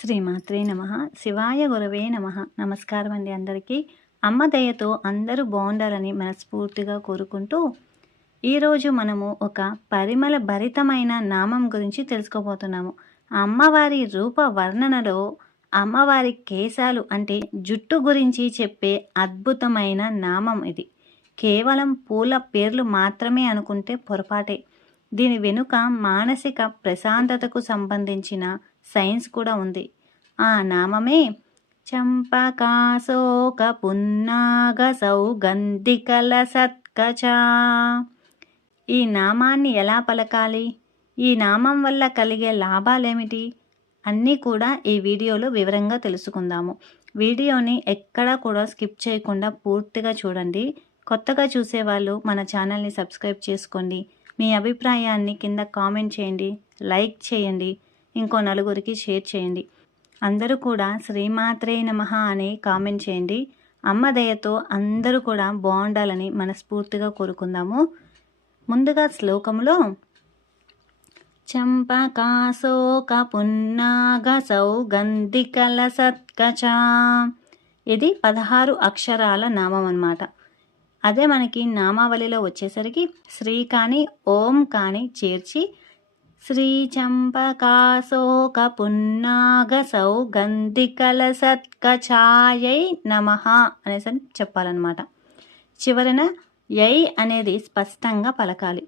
శ్రీమాత్రే నమః. శివాయ గురవే నమః. నమస్కారం అండి అందరికీ. అమ్మ దయతో అందరూ బాగుండాలని మనస్ఫూర్తిగా కోరుకుంటూ, ఈరోజు మనము ఒక పరిమళ భరితమైన నామం గురించి తెలుసుకోబోతున్నాము. అమ్మవారి రూప వర్ణనలో అమ్మవారి కేశాలు అంటే జుట్టు గురించి చెప్పే అద్భుతమైన నామం ఇది. కేవలం పూల పేర్లు మాత్రమే అనుకుంటే పొరపాటే. దీని వెనుక మానసిక ప్రశాంతతకు సంబంధించిన సైన్స్ కూడా ఉంది. ఆ నామమే చంపకాశోక పున్నాగ సౌగంధికల సత్కచ. ఈ నామాన్ని ఎలా పలకాలి, ఈ నామం వల్ల కలిగే లాభాలేమిటి అన్నీ కూడా ఈ వీడియోలో వివరంగా తెలుసుకుందాము. వీడియోని ఎక్కడా కూడా స్కిప్ చేయకుండా పూర్తిగా చూడండి. కొత్తగా చూసేవాళ్ళు మన ఛానల్ని సబ్స్క్రైబ్ చేసుకోండి. మీ అభిప్రాయాన్ని కింద కామెంట్ చేయండి, లైక్ చేయండి, ఇంకో నలుగురికి షేర్ చేయండి. అందరూ కూడా శ్రీమాత్రే నమః అని కామెంట్ చేయండి. అమ్మ దయతో అందరూ కూడా బాగుండాలని మనస్ఫూర్తిగా కోరుకుందాము. ముందుగా శ్లోకంలో చంపకాశోక పున్నాగ సౌగంధికల సత్కచ, ఇది 16 అక్షరాల నామం అన్నమాట. అదే మనకి నామావళిలో వచ్చేసరికి శ్రీ కానీ ఓం కానీ చేర్చి శ్రీ చంపకాశోక పున్నాగ సౌగంధికల సత్కచాయై నమః అనేసి చెప్పాలన్నమాట. చివరన యై అనేది స్పష్టంగా పలకాలి.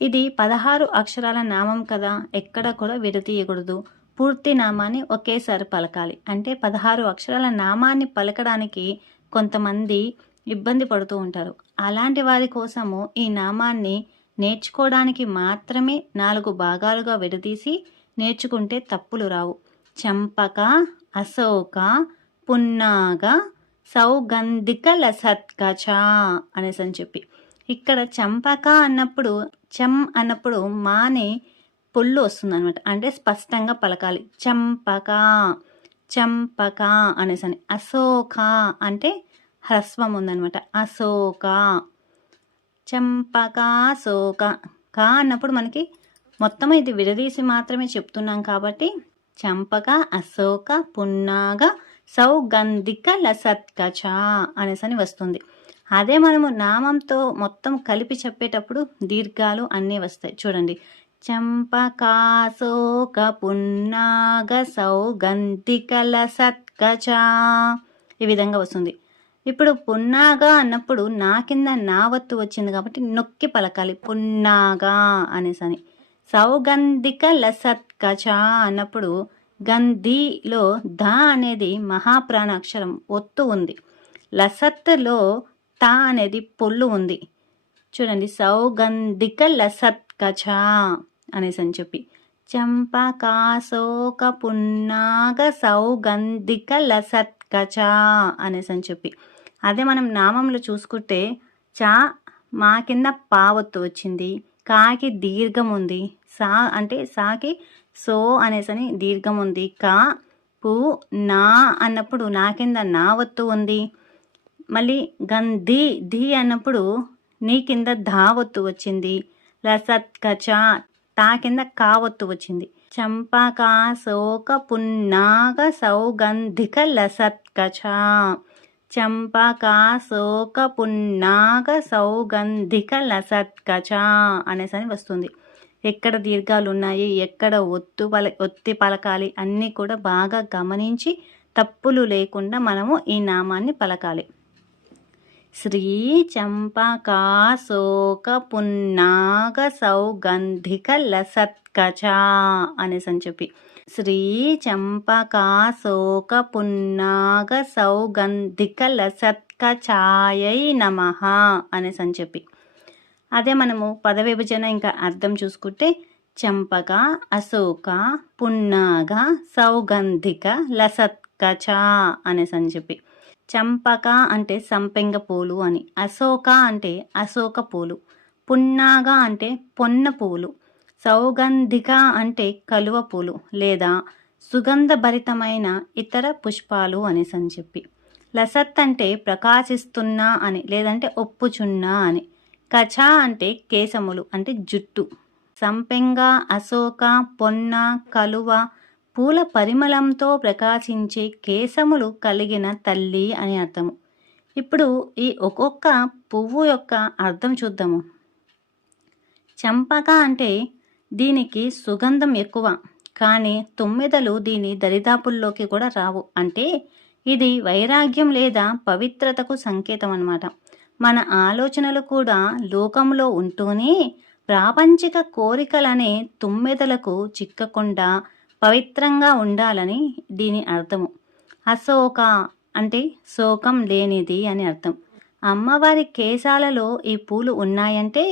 ఇది 16 అక్షరాల నామం కదా, ఎక్కడ కూడా విడతీయకూడదు. పూర్తి నామాన్ని ఒకేసారి పలకాలి. అంటే 16 అక్షరాల నామాన్ని పలకడానికి కొంతమంది ఇబ్బంది పడుతూ ఉంటారు. అలాంటి వారి కోసము ఈ నామాన్ని నేర్చుకోవడానికి మాత్రమే 4 భాగాలుగా విడదీసి నేర్చుకుంటే తప్పులు రావు. చంపక, అశోక, పున్నాగ, సౌగంధిక లసత్కచ అనేసి అని చెప్పి, ఇక్కడ చంపక అన్నప్పుడు అన్నప్పుడు మాని పొల్లు వస్తుంది అనమాట. అంటే స్పష్టంగా పలకాలి. చంపక చంపక అనేసి అని. అశోక అంటే హ్రస్వం ఉందనమాట. అశోక, చంపకాశోక. కా అన్నప్పుడు మనకి మొత్తం ఇది విడదీసి మాత్రమే చెప్తున్నాం కాబట్టి చంపక, అశోక, పున్నాగ, సౌగంధిక లసత్కచ అనేసని వస్తుంది. అదే మనము నామంతో మొత్తం కలిపి చెప్పేటప్పుడు దీర్ఘాలు అన్నీ వస్తాయి. చూడండి, చంపకాశోక పున్నాగ సౌగంధిక లసత్కచ ఈ విధంగా వస్తుంది. ఇప్పుడు పున్నాగా అన్నప్పుడు నా కింద నా వత్తు వచ్చింది కాబట్టి నొక్కి పలకాలి, పున్నాగా అనేసని. సౌగంధిక లసత్కచ అన్నప్పుడు గంధిలో ధ అనేది మహాప్రాణాక్షరం ఒత్తు ఉంది. లసత్లో తా అనేది పొల్లు ఉంది. చూడండి, సౌగంధిక లసత్కచ అనేసి అని చెప్పి చంపకాశోక పున్నాగ సౌగంధిక లసత్కచ అనేసి అని చెప్పి. అదే మనం నామంలో చూసుకుంటే చా మా కింద పావత్తు వచ్చింది, కాకి దీర్ఘం ఉంది, సా అంటే సాకి సో అనేసని దీర్ఘం ఉంది, కా పు నా అన్నప్పుడు నా కింద నా వత్తు ఉంది. మళ్ళీ గంధి ధి అన్నప్పుడు నీ కింద ధావత్తు వచ్చింది. లసత్కచ తా కింద కావత్తు వచ్చింది. చంపకాశోక పున్నాగ సౌగంధిక లసత్కచ, చంపకాశోక పున్నాగ సౌగంధిక లసత్కచ అనేసని వస్తుంది. ఎక్కడ దీర్ఘాలు ఉన్నాయి, ఎక్కడ ఒత్తి పలకాలి అన్నీ కూడా బాగా గమనించి తప్పులు లేకుండా మనము ఈ నామాన్ని పలకాలి. శ్రీ చంపకాశోక పున్నాగ సౌగంధిక లసత్కచ అనేసి అని చెప్పి, శ్రీ చంపకాశోక పున్నాగ సౌగంధిక లసత్కచాయై నమః అనేసి అని చెప్పి. అదే మనము పద విభజన ఇంకా అర్థం చూసుకుంటే చంపక, అశోక, పున్నాగ, సౌగంధిక లసత్కచ అనేసి అని చెప్పి. చంపక అంటే సంపెంగ పూలు అని, అశోక అంటే అశోక పూలు, పున్నాగ అంటే పొన్న పూలు, సౌగంధిక అంటే కలువ పూలు లేదా సుగంధభరితమైన ఇతర పుష్పాలు అనేసి అని చెప్పి. లసత్ అంటే ప్రకాశిస్తున్నా అని లేదంటే ఒప్పుచున్నా అని. కచ అంటే కేశములు అంటే జుట్టు. సంపెంగ, అశోక, పొన్న, కలువ, పూల పరిమళంతో ప్రకాశించే కేశములు కలిగిన తల్లి అని అర్థము. ఇప్పుడు ఈ ఒక్కొక్క పువ్వు యొక్క అర్థం చూద్దాము. చంపక అంటే దీనికి సుగంధం ఎక్కువ, కానీ తుమ్మెదలు దీని దరిదాపుల్లోకి కూడా రావు. అంటే ఇది వైరాగ్యం లేదా పవిత్రతకు సంకేతం అన్నమాట. మన ఆలోచనలు కూడా లోకంలో ఉంటూనే ప్రాపంచిక కోరికలనే తుమ్మెదలకు చిక్కకుండా పవిత్రంగా ఉండాలని దీని అర్థము. అశోక అంటే శోకం లేనిది అని అర్థం. అమ్మవారి కేశాలలో ఈ పూలు ఉన్నాయంటే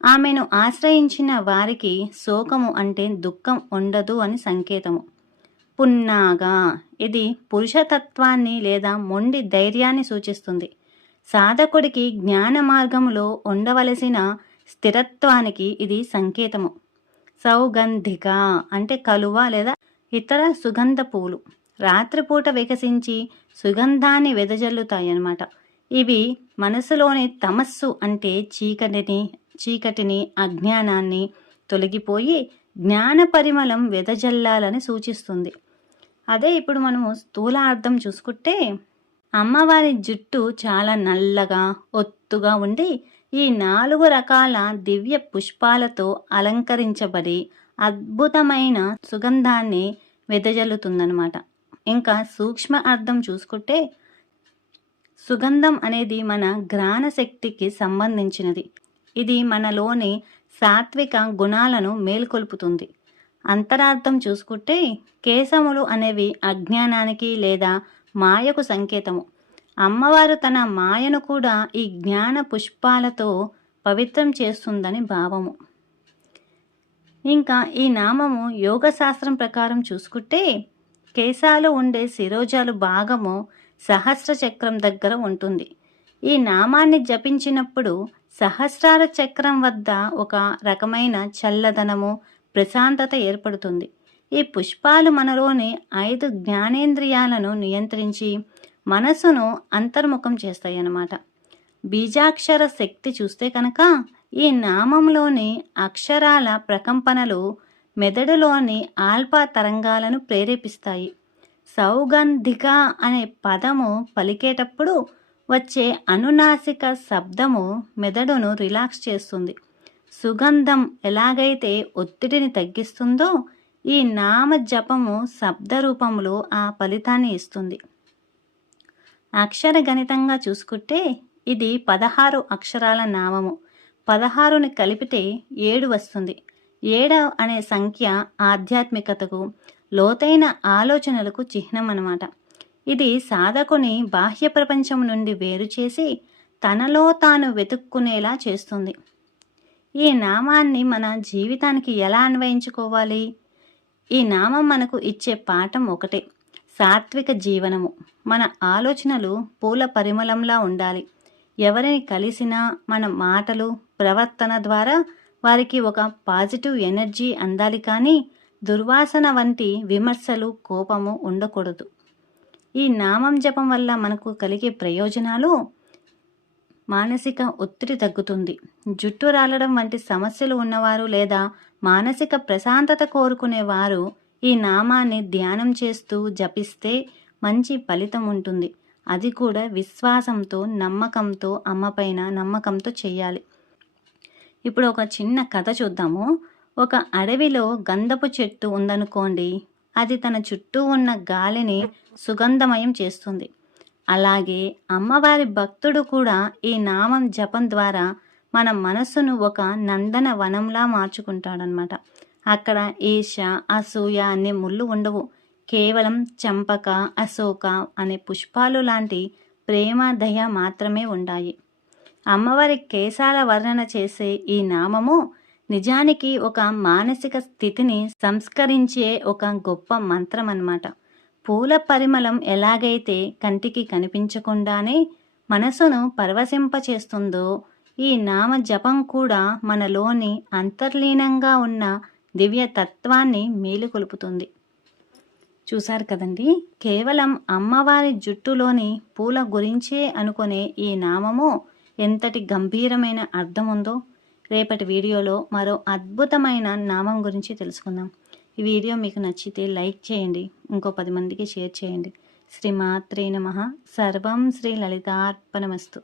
ఆమెను ఆశ్రయించిన వారికి శోకము అంటే దుఃఖం ఉండదు అని సంకేతము. పున్నాగా ఇది పురుషతత్వాన్ని లేదా మొండి ధైర్యాన్ని సూచిస్తుంది. సాధకుడికి జ్ఞాన మార్గములో ఉండవలసిన స్థిరత్వానికి ఇది సంకేతము. సౌగంధిక అంటే కలువ లేదా ఇతర సుగంధ పూలు రాత్రిపూట వికసించి సుగంధాన్ని వెదజల్లుతాయన్నమాట. ఇవి మనసులోని తమస్సు అంటే చీకటిని అజ్ఞానాన్ని తొలగిపోయి జ్ఞాన పరిమళం వెదజల్లాలని సూచిస్తుంది. అదే ఇప్పుడు మనము స్థూల అర్థం చూసుకుంటే అమ్మవారి జుట్టు చాలా నల్లగా ఒత్తుగా ఉండి ఈ 4 రకాల దివ్య పుష్పాలతో అలంకరించబడి అద్భుతమైన సుగంధాన్ని వెదజల్లుతుందన్నమాట. ఇంకా సూక్ష్మ అర్థం చూసుకుంటే సుగంధం అనేది మన ఘ్రాణ శక్తికి సంబంధించినది. ఇది మనలోని సాత్విక గుణాలను మేల్కొల్పుతుంది. అంతరార్థం చూసుకుంటే కేశములు అనేవి అజ్ఞానానికి లేదా మాయకు సంకేతము. అమ్మవారు తన మాయను కూడా ఈ జ్ఞాన పుష్పాలతో పవిత్రం చేస్తుందని భావము. ఇంకా ఈ నామము యోగశాస్త్రం ప్రకారం చూసుకుంటే కేశాలు ఉండే శిరోజాలు భాగము సహస్ర చక్రం దగ్గర ఉంటుంది. ఈ నామాన్ని జపించినప్పుడు సహస్రార చక్రం వద్ద ఒక రకమైన చల్లదనము ప్రశాంతత ఏర్పడుతుంది. ఈ పుష్పాలు మనలోని 5 జ్ఞానేంద్రియాలను నియంత్రించి మనసును అంతర్ముఖం చేస్తాయి అన్నమాట. బీజాక్షర శక్తి చూస్తే కనుక ఈ నామంలోని అక్షరాల ప్రకంపనలు మెదడులోని ఆల్ఫా తరంగాలను ప్రేరేపిస్తాయి. సౌగంధిక అనే పదము పలికేటప్పుడు వచ్చే అనునాసిక శబ్దము మెదడును రిలాక్స్ చేస్తుంది. సుగంధం ఎలాగైతే ఒత్తిడిని తగ్గిస్తుందో ఈ నామ జపము శబ్ద రూపంలో ఆ ఫలితాన్ని ఇస్తుంది. అక్షర గణితంగా చూసుకుంటే ఇది 16 అక్షరాల నామము. 16ని కలిపితే 7 వస్తుంది. 7 అనే సంఖ్య ఆధ్యాత్మికతకు, లోతైన ఆలోచనలకు చిహ్నం అన్నమాట. ఇది సాధకుని బాహ్య ప్రపంచం నుండి వేరు చేసి తనలో తాను వెతుక్కునేలా చేస్తుంది. ఈ నామాన్ని మన జీవితానికి ఎలా అన్వయించుకోవాలి? ఈ నామం మనకు ఇచ్చే పాఠం ఒకటే, సాత్విక జీవనము. మన ఆలోచనలు పూల పరిమళంలా ఉండాలి. ఎవరిని కలిసినా మన మాటలు ప్రవర్తన ద్వారా వారికి ఒక పాజిటివ్ ఎనర్జీ అందాలి, కానీ దుర్వాసన వంటి విమర్శలు కోపము ఉండకూడదు. ఈ నామం జపం వల్ల మనకు కలిగే ప్రయోజనాలు: మానసిక ఒత్తిడి తగ్గుతుంది. జుట్టు రాలడం వంటి సమస్యలు ఉన్నవారు లేదా మానసిక ప్రశాంతత కోరుకునేవారు ఈ నామాన్ని ధ్యానం చేస్తూ జపిస్తే మంచి ఫలితం ఉంటుంది. అది కూడా విశ్వాసంతో, నమ్మకంతో, అమ్మపైన నమ్మకంతో చేయాలి. ఇప్పుడు ఒక చిన్న కథ చూద్దాము. ఒక అడవిలో గంధపు చెట్టు ఉందనుకోండి. అది తన చుట్టూ ఉన్న గాలిని సుగంధమయం చేస్తుంది. అలాగే అమ్మవారి భక్తుడు కూడా ఈ నామం జపం ద్వారా మన మనస్సును ఒక నందన వనంలా మార్చుకుంటాడనమాట. అక్కడ ఈర్ష, అసూయ అనే ముళ్ళు ఉండవు. కేవలం చంపక, అశోక అనే పుష్పాలు లాంటి ప్రేమ, దయ మాత్రమే ఉంటాయి. అమ్మవారి కేశాల వర్ణన చేసే ఈ నామము నిజానికి ఒక మానసిక స్థితిని సంస్కరించే ఒక గొప్ప మంత్రం అన్నమాట. పూల పరిమళం ఎలాగైతే కంటికి కనిపించకుండానే మనసును పరవశింపచేస్తుందో, ఈ నామ జపం కూడా మనలోని అంతర్లీనంగా ఉన్న దివ్య తత్వాన్ని మేలుకొలుపుతుంది. చూశారు కదండి, కేవలం అమ్మవారి జుట్టులోని పూల గురించే అనుకునే ఈ నామము ఎంతటి గంభీరమైన అర్థం ఉందో రేపటి వీడియోలో మరో అద్భుతమైన నామం గురించి తెలుసుకుందాం. ఈ వీడియో మీకు నచ్చితే లైక్ చేయండి, ఇంకో 10 మందికి షేర్ చేయండి. శ్రీమాత్రే నమః. సర్వం శ్రీ లలితార్పణమస్తు.